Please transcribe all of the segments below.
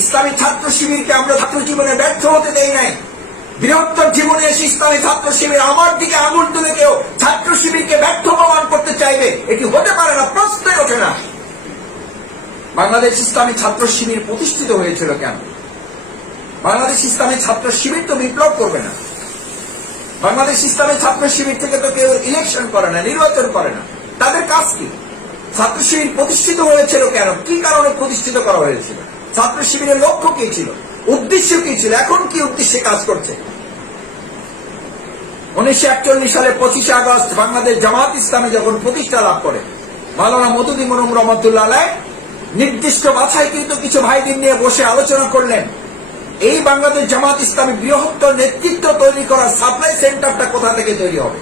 ইসলামী ছাত্র শিবিরকে আমরা ছাত্র জীবনে ব্যর্থ হতে দেই নাই। বৃহত্তর জীবনে এসে ইসলামী ছাত্র শিবির আমার দিকে আঙুল তুলে কেউ ছাত্র শিবিরকে ব্যর্থ প্রমাণ করতে চাইবে, এটি হতে পারে না, প্রশ্নই ওঠে না। বাংলাদেশ ইসলামী ছাত্র শিবির প্রতিষ্ঠিত হয়েছিল কেন? বাংলাদেশ ইসলামী ছাত্র শিবির তো বিপ্লব করবে না। বাংলাদেশ ইসলামী ছাত্র শিবির থেকে তো কেউ ইলেকশন করে না, নির্বাচন করে না। তাদের কাজ কি? ছাত্র শিবির প্রতিষ্ঠিত হয়েছিল কেন? কি কারণে প্রতিষ্ঠিত করা হয়েছিল? ছাত্র শিবিরের লক্ষ্য কি ছিল? উদ্দেশ্য কি ছিল? এখন কি উদ্দেশ্যে কাজ করছে? 1941 সালে 25 আগস্ট বাংলাদেশ জামাত ইসলামী যখন প্রতিষ্ঠা লাভ করে, মাওলানা মওদুদী মরহুম রহমাতুল্লাহ আলাইহ নির্দিষ্ট বাছাইকৃত কিছু ভাইদের নিয়ে বসে আলোচনা করলেন, এই বাংলাদেশ জামাত ইসলামী বৃহত্তর নেতৃত্ব তৈরি করার সাপ্লাই সেন্টারটা কোথা থেকে তৈরি হবে?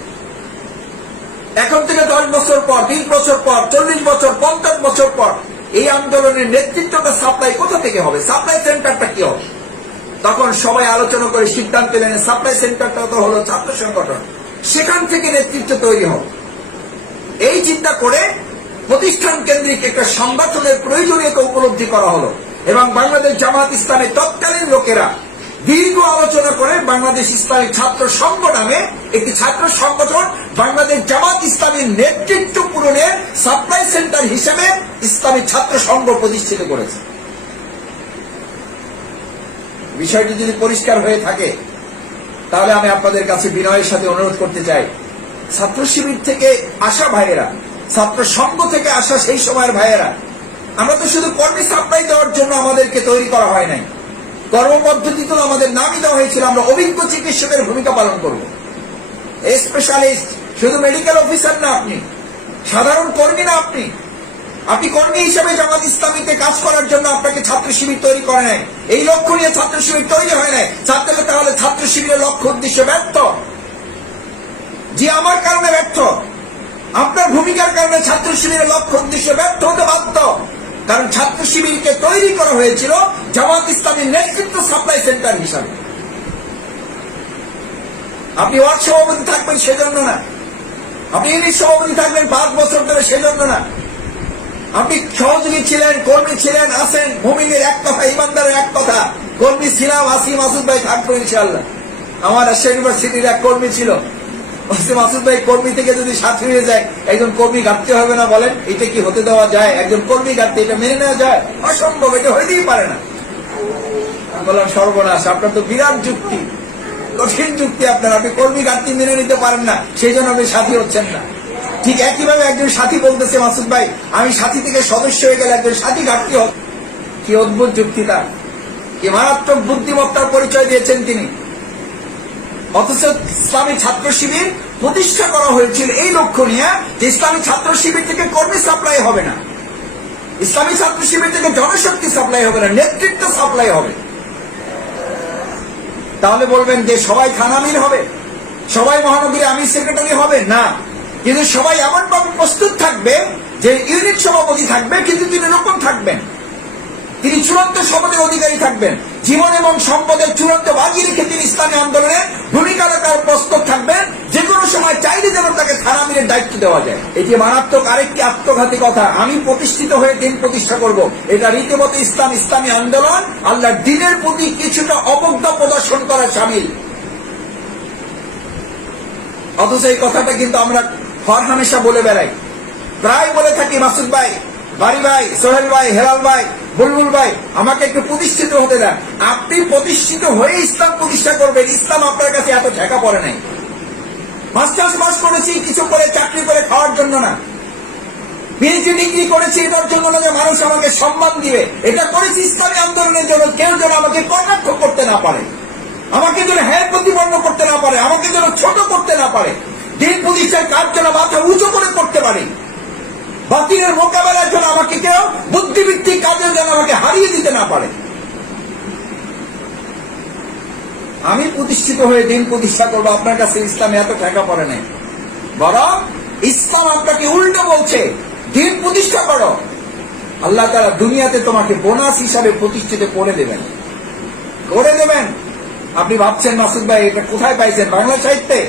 এখন থেকে 10 বছর পর, 20 বছর পর, 40 বছর, 50 বছর পর এই আন্দোলনের নেতৃত্বটা সাপ্লাই কোথা থেকে হবে? সাপ্লাই সেন্টারটা কি হবে? তখন সবাই আলোচনা করে সিদ্ধান্ত নিলেন সাপ্লাই সেন্টারটা তো হলো ছাত্র সংগঠন, সেখান থেকে নেতৃত্ব তৈরি হবে। এই চিন্তা করে প্রতিষ্ঠান কেন্দ্রিক একটা সংগঠনের প্রয়োজনীয়তা উপলব্ধি করা হলো এবং বাংলাদেশ জামাত ইসলামের তৎকালীন লোকেরা দীর্ঘ আলোচনা করে বাংলাদেশ ইসলামী ছাত্র সংঘ নামে একটি ছাত্র সংগঠন বাংলাদেশ জামাত ইসলামীর নেতৃত্ব পূরণের সাপ্লাই সেন্টার হিসেবে ইসলামী ছাত্র সংঘ প্রতিষ্ঠিত করেছে। বিষয়টি যদি পরিষ্কার হয়ে থাকে তাহলে আমি আপনাদের কাছে বিনয়ের সাথে অনুরোধ করতে চাই, ছাত্র শিবির থেকে আসা ভাইয়েরা, ছাত্র সংঘ থেকে আসা সেই সময়ের ভাইয়েরা, আমরা তো শুধু কর্মী সাপ্লাই দেওয়ার জন্য আমাদেরকে তৈরি করা হয় নাই। কর্মপদ্ধতি তো আমাদের নামই দেওয়া হয়েছিল আমরা অভিজ্ঞ চিকিৎসকের ভূমিকা পালন করব। স্পেশালিস্ট, শুধু মেডিকেল অফিসার না, আপনি সাধারণ কর্মী না, আপনি কর্মী হিসেবে জামাত ইসলামীতে কাজ করার জন্য আপনাকে ছাত্র শিবির তৈরি করে নাই। এই লক্ষ্য নিয়ে ছাত্র শিবির তৈরি হয় নাই। তাহলে ছাত্র শিবিরের লক্ষ্য উদ্দেশ্য ব্যর্থ। যে আমার কারণে ব্যর্থ, আপনার ভূমিকার কারণে ছাত্র শিবিরের লক্ষ্য উদ্দেশ্য ব্যর্থ হতে বাধ্য। কারণ ছাত্র শিবিরকে তৈরি করা হয়েছিল জামাত ইসলামীর নেতৃত্ব সাপ্লাই সেন্টার হিসাবে। আপনি ওয়ার্ড সভাপতি থাকবেন সেজন্য না, আপনি ইউনিট সভাপতি থাকবেন 5 বছর ধরে সেজন্য না, আপনি সহযোগী ছিলেন, কর্মী ছিলেন, আছেন। মুমিনের এক কথা, ইমানদারের এক কথা, কর্মী ছিলাম, আসি মাসুদ ভাই থাকবো ইনশাআল্লাহ। আমার রাজশাহী ইউনিভার্সিটির এক কর্মী ছিল, মাসুদ ভাই কর্মী থেকে যদি সাথী হয়ে যায় একজন কর্মী ঘাটতে হবে না? বলেন, এটা কি হতে দেওয়া যায়? একজন কর্মী ঘাটতে এটা মেনে নেওয়া যায়? অসম্ভব, এটা হইতেই পারে না। বললাম সর্বনাশ, আপনার তো বিরাট যুক্তি, কঠিন যুক্তি আপনার। আপনি কর্মী ঘাটতি মেনে নিতে পারেন না, সেই জন্য আপনি সাথী হচ্ছেন না। ঠিক একইভাবে একজন সাথী বলতেছে, মাসুদ ভাই আমি সাথী থেকে সদস্য হয়ে গেলে একজন সাথী ঘাটতি হবে। কি অদ্ভুত যুক্তি তার, কি মারাত্মক বুদ্ধিমত্তার পরিচয় দিয়েছেন তিনি। অথচ ইসলামী ছাত্র শিবির প্রতিষ্ঠা করা হয়েছিল এই লক্ষ্য নিয়ে যে ইসলামী ছাত্র শিবির থেকে কর্মী সাপ্লাই হবে না, ইসলামী ছাত্র শিবির থেকে জনশক্তি সাপ্লাই হবে না, নেতৃত্ব সাপ্লাই হবে। তাহলে বলবেন যে সবাই থানামির হবে, সবাই মহানগরী আমির সেক্রেটারি হবে না, কিন্তু সবাই এমনভাবে প্রস্তুত থাকবে যে ইউনিট সভাপতি থাকবে, কিন্তু তিনি রকম থাকবেন, তিনি চূড়ান্ত শপথের অধিকারী থাকবেন, জীবন এবং সম্পদের চূড়ান্ত বাজি রেখে তিনি ইসলামী আন্দোলনে ভূমিকা রাখার প্রস্তুত থাকবেন। যে কোনো সময় চাইলে যেন তাকে থানামিরের দায়িত্ব দেওয়া যায়। এটি মারাত্মক আরেকটি আত্মঘাতী কথা। আমি প্রতিষ্ঠিত হয়ে দিন প্রতিষ্ঠা করব, এটা রীতিমতো ইসলামী আন্দোলন আল্লাহর দ্বীনের প্রতি কিছুটা অবজ্ঞা প্রদর্শন করার শামিল। অথচ এই কথাটা কিন্তু আমরা হরহামেশা বলে বেড়াই, প্রায় বলে থাকি, মাসুদ ভাই, বাড়ি ভাই, সোহেল ভাই, হেলাল ভাই, বুলবুল ভাই, আমাকে একটু প্রতিষ্ঠিত হতে দেন। আপনি প্রতিষ্ঠিত হয়ে ইসলাম প্রতিষ্ঠা করবেন, ইসলাম আপনার কাছে এত ঠেকা পড়ে নাই। মাস্টার্স পাস করেছি কিছু করে চাকরি করে খাওয়ার জন্য না, পিএইচডি ডিগ্রি করেছি এটার জন্য না যে মানুষ আমাকে সম্মান দিবে, এটা করেছি ইসলামী আন্দোলনের জন্য। কেউ যেন আমাকে কটাক্ষ করতে না পারে, আমাকে যেন হ্যাঁ প্রতিপন্ন করতে না পারে, আমাকে যেন ছোট করতে না পারে, দিন প্রতিষ্ঠার কাজ যেন মাথা উঁচু করে করতে পারে, বাতিলের মোকাবেলার জন্য আমাকে কেউ বুদ্ধিভিত্তিক কাজে যেন আমাকে হারিয়ে দিতে না পারে। আমি প্রতিষ্ঠিত হয়ে দিন প্রতিষ্ঠা করবো, আপনার কাছে ইসলামে এত ঠেকা পড়ে নাই। বরং ইসলাম আপনাকে উল্টো বলছে, দিন প্রতিষ্ঠা করো, আল্লাহ তাআলা দুনিয়াতে তোমাকে বোনাস হিসাবে প্রতিষ্ঠিত করে দেবেন। আপনি ভাবছেন মাসুদ ভাই এটা কোথায় পাইছেন? বাংলা সাহিত্যে?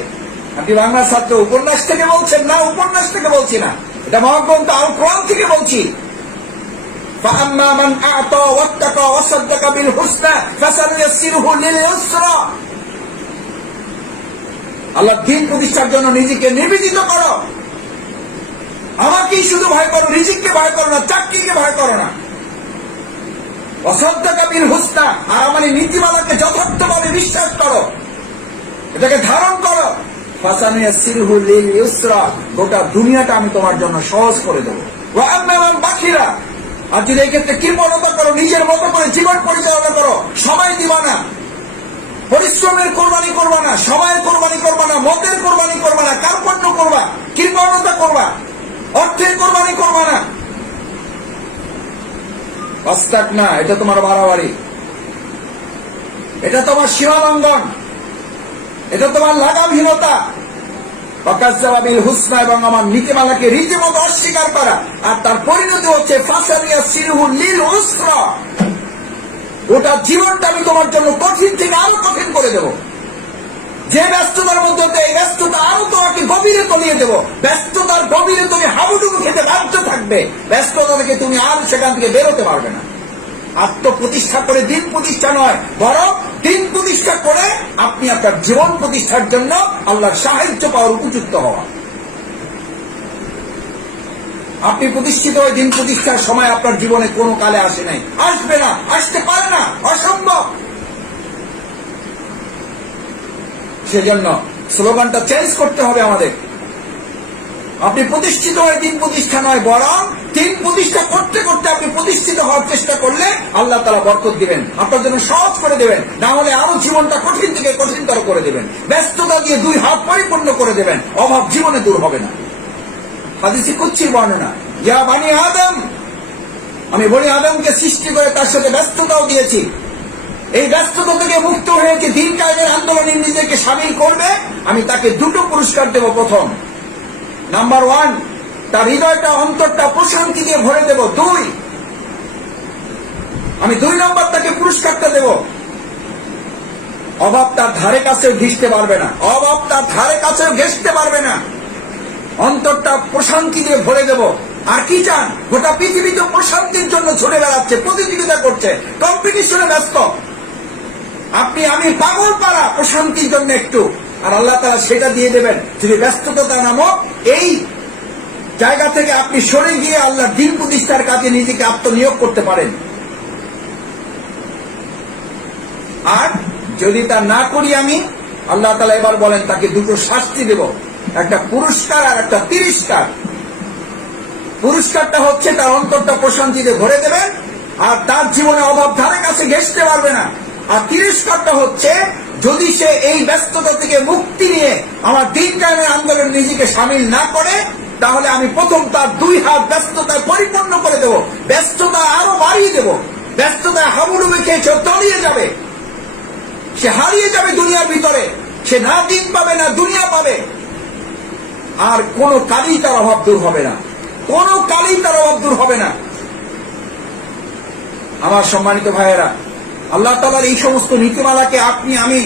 আপনি বাংলা ছাত্র, উপন্যাস থেকে বলছেন? না, উপন্যাস থেকে বলছি না, এটা মহাগ্রন্থ আল কোরআন থেকে বলছি। فأما من أعطى واتقى وصدق بالحسنى فسنيسره لليسرى। আল্লাহ দিন প্রতিষ্ঠার জন্য নিজেকে নিবেদিত করো। আমাকেই শুধু ভয় করো, রিজিককে ভয় করো না, চাকরিকে ভয় করো না। ওয়াসাদ্দাকা বিল হুসনা, আর আমার নীতিমালাকে যথার্থভাবে বিশ্বাস করো, এটাকে ধারণ করো। ফাসানুয়াসসিরহু লিল ইউসরা, গোটা দুনিয়াটা আমি তোমার জন্য সহজ করে দেবো। ওয়া আম্মা মান বাখিলা, আর যদি এই ক্ষেত্রে কৃপণতা করো, নিজের মতো করে জীবন পরিচালনা করো, সময় দিবা না, পরিশ্রমের কোরবানি করবা না, সময়ের কোরবানি করবা না, মতের কোরবানি করবা না, কার্পণ্য করবা, কৃপণতা করবা, অর্থের কোরবানি করবা না, অস্তাক না, এটা তোমার বাড়াবাড়ি, এটা তোমার সীমালঙ্ঘন, এটা তোমার লাগামহীনতা। ওয়াকাজ্জাবিল হুসনা, এবং আমার নীতিমালাকে রীতিমতো অস্বীকার করা, আর তার পরিণতি হচ্ছে ফাসানিয়াসসিরহু লিল উসরা, গোটা জীবনটা আমি তোমার জন্য কঠিন থেকে আরো কঠিন করে দেব। যে ব্যস্ততার মধ্যে এই ব্যস্ততা আরো তোমাকে গভীরে তলিয়ে দেব, ব্যস্ততার গভীরে তুমি হাবুডুবু খেতে বাধ্য থাকবে, ব্যস্ততা থেকে তুমি আর সেখান থেকে বেরোতে পারবে না। আত্মপ্রতিষ্ঠা করে দিন প্রতিষ্ঠা নয়, বরং দিন প্রতিষ্ঠা করে আপনি আপনার জীবন প্রতিষ্ঠার জন্য আল্লাহর সাহায্য পাওয়ার উপযুক্ত হওয়া। আপনি প্রতিষ্ঠিত হয়ে দিন প্রতিষ্ঠার সময় আপনার জীবনে কোনো কালে আসে নাই, আসবে না, আসতে পারে না, অসম্ভব। সেজন্য স্লোগানটা চেঞ্জ করতে হবে আমাদের। আপনি প্রতিষ্ঠিত হয়ে দিন প্রতিষ্ঠা নয়, বরং দিন প্রতিষ্ঠা করতে করতে আপনি প্রতিষ্ঠিত হওয়ার চেষ্টা করলে আল্লাহ তাআলা বরকত দিবেন, আপনার জন্য সহজ করে দেবেন, না হলে আরো জীবনটা কঠিন থেকে কঠিনতর করে দেবেন, ব্যস্ততা দিয়ে দুই হাত পরিপূর্ণ করে দেবেন, অভাব জীবনে দূর হবে না। হাদিসে কুদসির বর্ণনা, ইয়া বানি আদম, আমি বনি আদমকে সৃষ্টি করে তার সাথে ব্যস্ততাও দিয়েছি, এই ব্যস্ততা থেকে মুক্ত হয়েছে দিন কায়েমের আন্দোলনে নিজেকে সামিল করবে, আমি তাকে দুটো পুরস্কার দেব। প্রথম, নাম্বার 1, তার হৃদয়টা অন্তরটা প্রশান্তি দিয়ে ভরে দেব। 2, আমি 2 নম্বর তাকে পুরস্কারটা দেব, অভাব তার ধারে কাছেও ঘেঁষতে পারবে না, অভাব তার ধারে কাছেও ঘেঁষতে পারবে না, অন্তরটা প্রশান্তি দিয়ে ভরে দেব। আর কি চান? গোটা পৃথিবী তো প্রশান্তির জন্য ছুটে বেড়াচ্ছে, প্রতিযোগিতা করছে, কম্পিটিশনে ব্যস্ত, আপনি আমি পাগল পাড়া প্রশান্তির জন্য একটু, আর আল্লাহ তাআলা সেটা দিয়ে দেবেন যদি ব্যস্ততা নামক এই জায়গা থেকে আপনি সরে গিয়ে আল্লাহর দিন প্রতিষ্ঠার কাজে নিজেকে আত্মনিয়োগ করতে পারেন। আর যদি তা না করি আমি, আল্লাহ তাআলা এবার বলেন তাকে দুটো শাস্তি দেব, একটা পুরস্কার আর একটা তিরস্কার। পুরস্কারটা হচ্ছে তার অন্তরটা প্রশান্তিতে ভরে দেবেন, আর তার জীবনে অভাব ধারে কাছে ঘেঁষতে পারবে না। আর তিরস্কারটা হচ্ছে যদি সে এই ব্যস্ততা থেকে মুক্তি নিয়ে আমার দিন কায়েমের আন্দোলনে নিজেকে সামিল না করে, তাহলে আমি প্রথম তার 2 হাত ব্যস্ততায় পরিপূর্ণ করে দেব, ব্যস্ততা আরো বাড়িয়ে দেব, ব্যস্ততায় হাবুডুবু খেয়ে তলিয়ে যাবে, সে হারিয়ে যাবে দুনিয়ার ভিতরে, সে না দিন পাবে না দুনিয়া পাবে, আর কোনো কালই তার অভাব দূর হবে না, কোনো কালই তার অভাব দূর হবে না। আমার সম্মানিত ভাইয়েরা, আল্লাহ তাআলার এই সমস্ত নীতিমালাকে আপনি আমি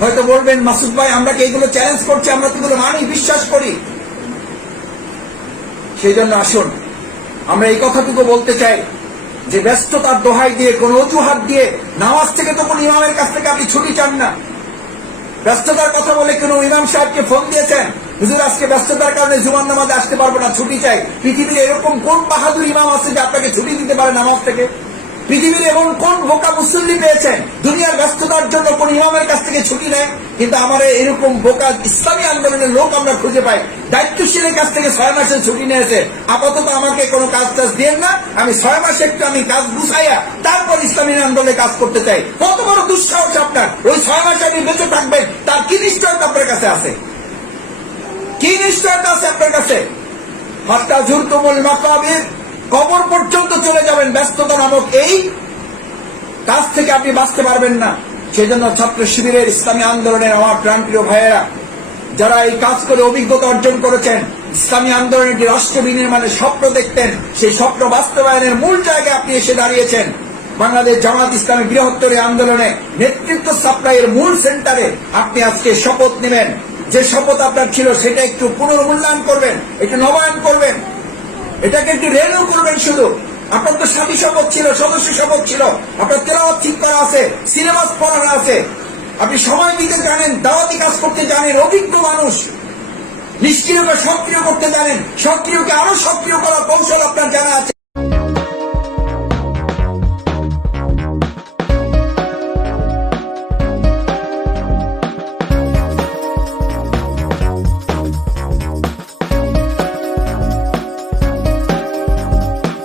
হয়তো বলবেন, মাসুদ ভাই আমরা কি এগুলো চ্যালেঞ্জ করছি, আমরা তো এগুলো মানি, বিশ্বাস করি। সেই জন্য আসুন আমরা এই কথাটুকু বলতে চাই যে ব্যস্ততার দোহাই দিয়ে, কোন অজুহাত দিয়ে, নামাজ থেকে তো কোন ইমামের কাছ থেকে আপনি ছুটি চান না, ব্যস্ততার কথা বলে কোন ইমাম সাহেবকে ফোন দিয়েছেন, হুজুর আজকে ব্যস্ততার কারণে জুমার নামাজে আসতে পারবো না, ছুটি চাই। পৃথিবীর এরকম কোন বাহাদুর ইমাম আছে যে আপনাকে ছুটি দিতে পারে নামাজ থেকে? পৃথিবীর এমন কোন বোকা মুসল্লি পেয়েছেন দুনিয়ার ব্যস্ততার জন্য কোন ইমামের কাছ থেকে ছুটি নেয়? কিন্তু আমার এরকম বোকা ইসলামী আন্দোলনের লোক আমরা খুঁজে পাই, দায়িত্বশীলের কাছ থেকে 6 মাসের ছুটি নিয়েছে, আপাতত আমাকে কোনো কাজ টাজ দিয়েন না, আমি 6 মাসে একটু আমি কাজ গুছাইয়া তারপর ইসলামী আন্দোলনে কাজ করতে চাই। কত বড় দুঃসাহস আপনার! ওই 6 মাসে আপনি বেঁচে থাকবেন, তার কি নিশ্চয়তা আপনার কাছে আছে? কি নিশ্চয়তা আছে আপনার কাছে? হাত্তা জুরতুমুল মাকাবির, কবর পর্যন্ত চলে যাবেন, ব্যস্ততা নামক এই কাজ থেকে আপনি বাঁচতে পারবেন না। সেই জন্য ছাত্র শিবিরের ইসলামী আন্দোলনের আমার প্রাণপ্রিয় ভাইয়েরা, যারা এই কাজ করে অভিজ্ঞতা অর্জন করেছেন, ইসলামী আন্দোলনের যে রাষ্ট্র বিনির্মাণের স্বপ্ন দেখতেন, সেই স্বপ্ন বাস্তবায়নের মূল জায়গায় আপনি এসে দাঁড়িয়েছেন। বাংলাদেশ জামাত ইসলামী বৃহত্তর আন্দোলনে নেতৃত্ব সাপ্লাইয়ের মূল সেন্টারে আপনি আজকে শপথ নেবেন। যে শপথ আপনার ছিল সেটা একটু পুনর্মূল্যায়ন করবেন, একটু নবায়ন করবেন, এটাকে একটু রেনিউ করবেন। শুধু আপনার তো সাথী শপথ ছিল, সদস্য শপথ ছিল, আপনার তেলাওয়াত ঠিক করা আছে, সিলেবাস পড়ানো আছে, আপনি সময় দিতে জানেন, দাওয়াতি কাজ করতে জানেন, অভিজ্ঞ মানুষ, নিষ্ক্রিয়কে সক্রিয় করতে জানেন, সক্রিয়কে আরো সক্রিয় করার কৌশল আপনার জানা আছে।